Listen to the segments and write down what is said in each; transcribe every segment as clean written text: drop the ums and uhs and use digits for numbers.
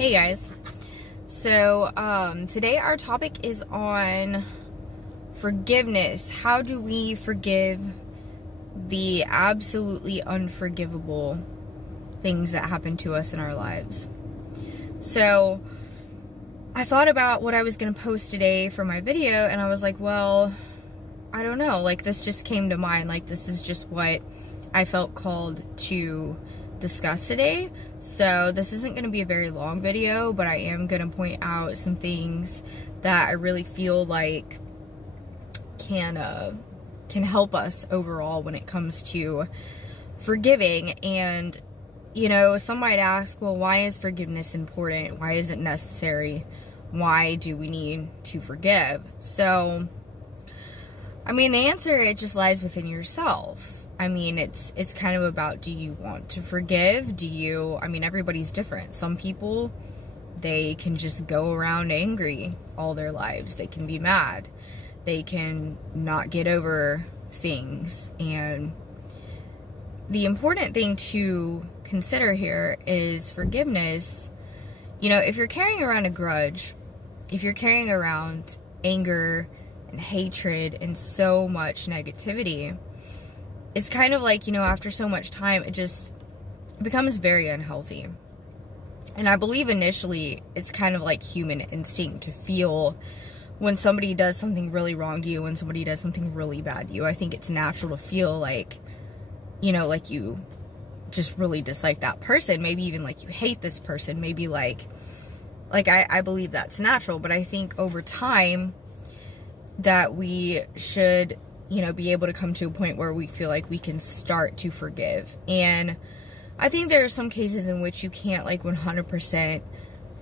Hey guys, so today our topic is on forgiveness. How do we forgive the absolutely unforgivable things that happen to us in our lives? So I thought about what I was going to post today for my video, and I was like, well, I don't know, like this just came to mind, like this is just what I felt called to discuss today. So this isn't going to be a very long video, but I am going to point out some things that I really feel like can help us overall when it comes to forgiving. And you know, some might ask, well, why is forgiveness important? Why is it necessary? Why do we need to forgive? So I mean, the answer, it just lies within yourself. I mean, it's kind of about, do you want to forgive? I mean, everybody's different. Some people, they can just go around angry all their lives. They can be mad. They can not get over things. And the important thing to consider here is forgiveness. You know, if you're carrying around a grudge, if you're carrying around anger and hatred and so much negativity, it's kind of like, you know, after so much time, it becomes very unhealthy. And I believe initially it's kind of like human instinct to feel when somebody does something really wrong to you, when somebody does something really bad to you. I think it's natural to feel like, you know, like you just really dislike that person. Maybe even like you hate this person. Maybe like I believe that's natural. But I think over time that we should, you know, be able to come to a point where we feel like we can start to forgive. And I think there are some cases in which you can't like 100%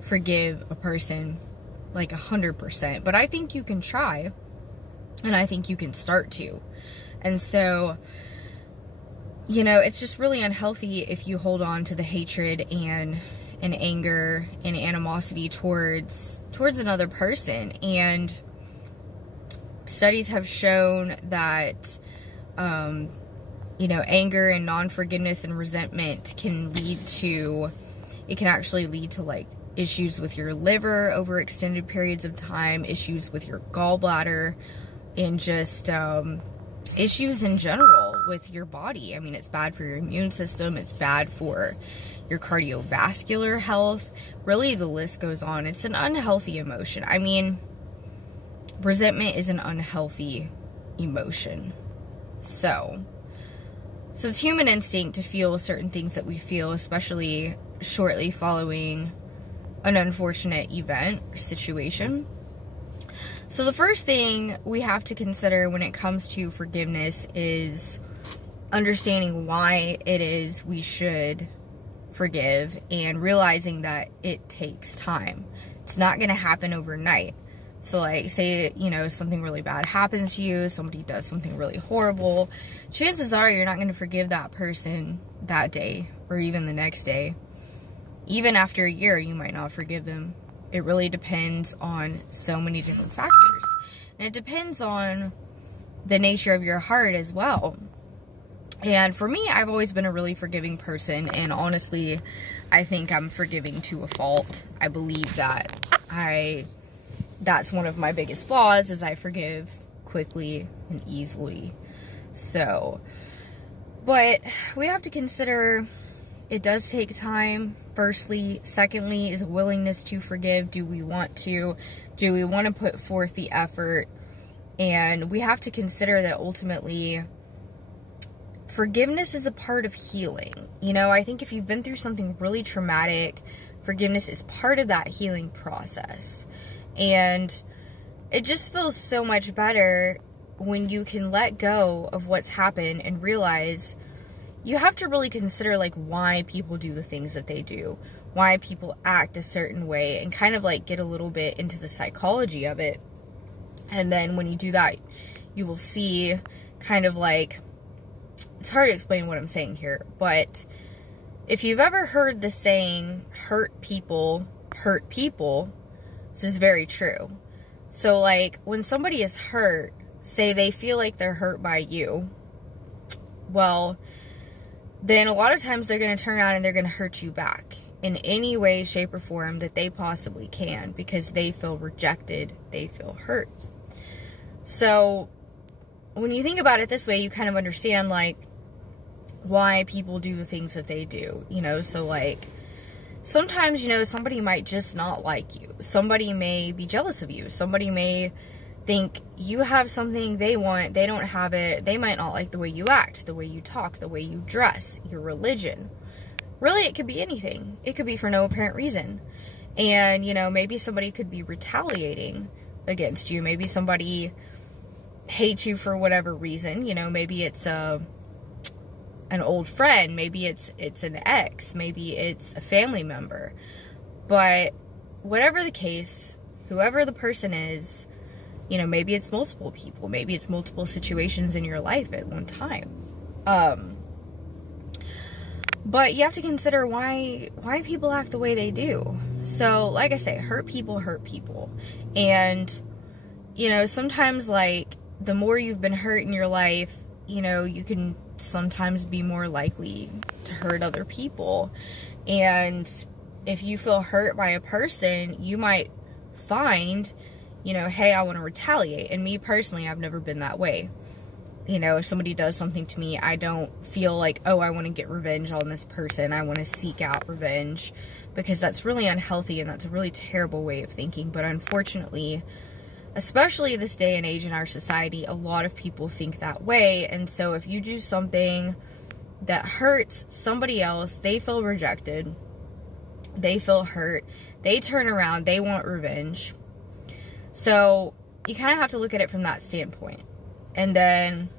forgive a person like 100%, but I think you can try, and I think you can start to. And so, you know, it's just really unhealthy if you hold on to the hatred and anger and animosity towards another person. And studies have shown that, you know, anger and non-forgiveness and resentment can actually lead to like issues with your liver over extended periods of time, issues with your gallbladder, and just issues in general with your body. I mean, it's bad for your immune system. It's bad for your cardiovascular health. Really, the list goes on. It's an unhealthy emotion. I mean, resentment is an unhealthy emotion. So it's human instinct to feel certain things that we feel, especially shortly following an unfortunate event or situation. So the first thing we have to consider when it comes to forgiveness is understanding why it is we should forgive and realizing that it takes time. It's not going to happen overnight. So like, say, you know, something really bad happens to you, somebody does something really horrible, chances are you're not going to forgive that person that day or even the next day. Even after a year, you might not forgive them. It really depends on so many different factors. And it depends on the nature of your heart as well. And for me, I've always been a really forgiving person, and honestly, I think I'm forgiving to a fault. I believe that that's one of my biggest flaws, is I forgive quickly and easily. So, but we have to consider it does take time, firstly. Secondly is a willingness to forgive. Do we want to? Do we want to put forth the effort? And we have to consider that ultimately forgiveness is a part of healing. You know, I think if you've been through something really traumatic, forgiveness is part of that healing process. And it just feels so much better when you can let go of what's happened and realize you have to really consider like why people do the things that they do, why people act a certain way, and kind of like get a little bit into the psychology of it. And then when you do that, you will see kind of like, it's hard to explain what I'm saying here, but if you've ever heard the saying, hurt people, this is very true. So like when somebody is hurt, say they feel like they're hurt by you, well, then a lot of times they're going to turn around and they're going to hurt you back in any way, shape, or form that they possibly can, because they feel rejected, they feel hurt. So when you think about it this way, you kind of understand, like, why people do the things that they do, you know. So, like, sometimes, you know, somebody might just not like you. Somebody may be jealous of you. Somebody may think you have something they want, they don't have it. They might not like the way you act, the way you talk, the way you dress, your religion. Really, it could be anything. It could be for no apparent reason. And, you know, maybe somebody could be retaliating against you. Maybe somebody hates you for whatever reason. You know, maybe it's an old friend. Maybe it's an ex. Maybe it's a family member. But whatever the case, whoever the person is, you know, maybe it's multiple people. Maybe it's multiple situations in your life at one time. But you have to consider why people act the way they do. So, like I say, hurt people hurt people. And, you know, sometimes, like, the more you've been hurt in your life, you know, you can sometimes be more likely to hurt other people. And if you feel hurt by a person, you might find, you know, hey, I want to retaliate. And me personally, I've never been that way. You know, if somebody does something to me, I don't feel like, oh, I want to get revenge on this person. I want to seek out revenge, because that's really unhealthy and that's a really terrible way of thinking. But unfortunately, especially this day and age in our society, a lot of people think that way. And so if you do something that hurts somebody else, they feel rejected, they feel hurt, they turn around, they want revenge. So you kind of have to look at it from that standpoint. And then,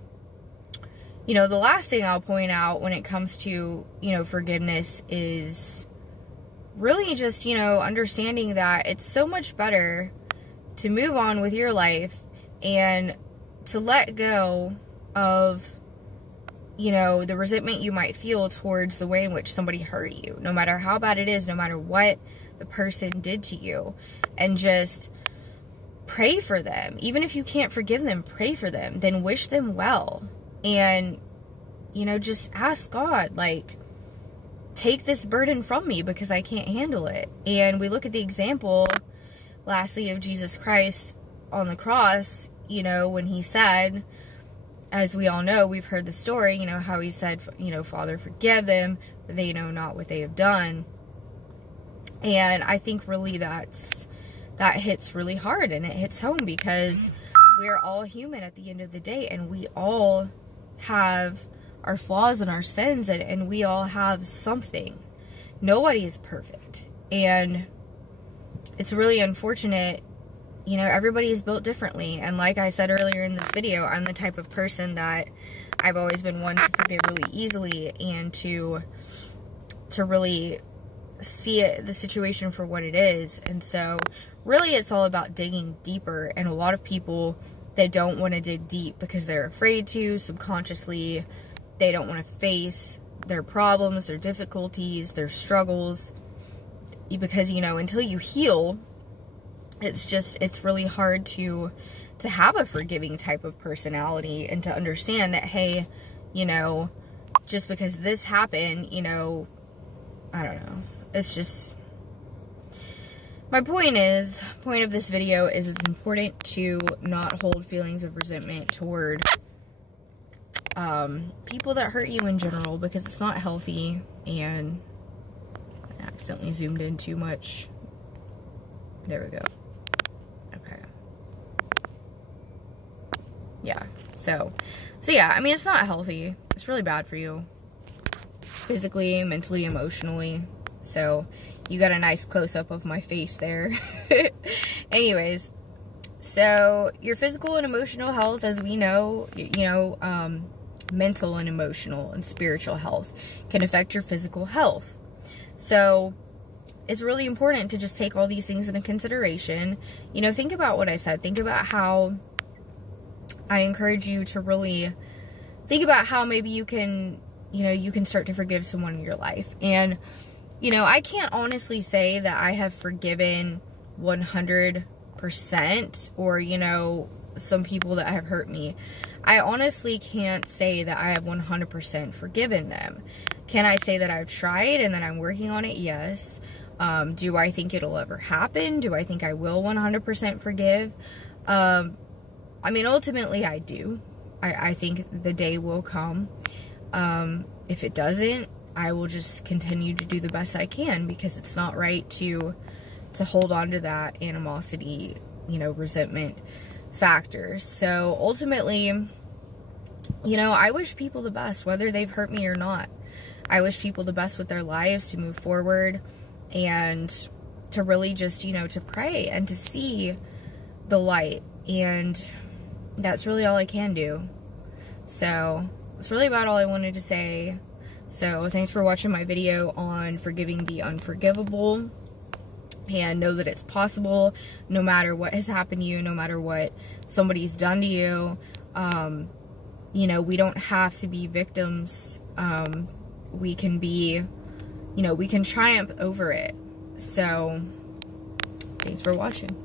you know, the last thing I'll point out when it comes to, you know, forgiveness is really just, you know, understanding that it's so much better to move on with your life and to let go of, you know, the resentment you might feel towards the way in which somebody hurt you, no matter how bad it is, no matter what the person did to you, and just pray for them. Even if you can't forgive them, pray for them, then wish them well. And, you know, just ask God, like, take this burden from me because I can't handle it. And we look at the example, lastly, of Jesus Christ on the cross, you know, when he said, as we all know, we've heard the story, you know, how he said, you know, Father, forgive them, for they know not what they have done. And I think really that hits really hard, and it hits home, because we're all human at the end of the day, and we all have our flaws and our sins, and we all have something. Nobody is perfect, and it's really unfortunate. You know, everybody is built differently, and like I said earlier in this video, I'm the type of person that I've always been one to forgive really easily, and to really see the situation for what it is. And so really it's all about digging deeper, and a lot of people, they don't want to dig deep because they're afraid to. Subconsciously, they don't want to face their problems, their difficulties, their struggles, because, you know, until you heal, it's really hard to have a forgiving type of personality, and to understand that, hey, you know, just because this happened, you know, I don't know. It's just, my point of this video is it's important to not hold feelings of resentment toward people that hurt you in general, because it's not healthy. And I accidentally zoomed in too much. There we go. Okay. Yeah. So yeah, I mean, it's not healthy. It's really bad for you. Physically, mentally, emotionally. So you got a nice close-up of my face there. Anyways, so your physical and emotional health, as we know, you know, mental and emotional and spiritual health can affect your physical health. So it's really important to just take all these things into consideration. You know, think about what I said. Think about how I encourage you to really think about how maybe you can, you know, you can start to forgive someone in your life. And, you know, I can't honestly say that I have forgiven 100%, or, you know, some people that have hurt me, I honestly can't say that I have 100% forgiven them. Can I say that I've tried and that I'm working on it? Yes. Do I think it'll ever happen? Do I think I will 100% forgive? I mean, ultimately I do. I think the day will come. If it doesn't, I will just continue to do the best I can, because it's not right to hold on to that animosity, you know, resentment factors. So ultimately, you know, I wish people the best, whether they've hurt me or not. I wish people the best with their lives, to move forward and to really just, you know, to pray and to see the light. And that's really all I can do. So that's really about all I wanted to say. So thanks for watching my video on forgiving the unforgivable. And know that it's possible, no matter what has happened to you, no matter what somebody's done to you. You know, we don't have to be victims. We can be, you know, we can triumph over it. So thanks for watching.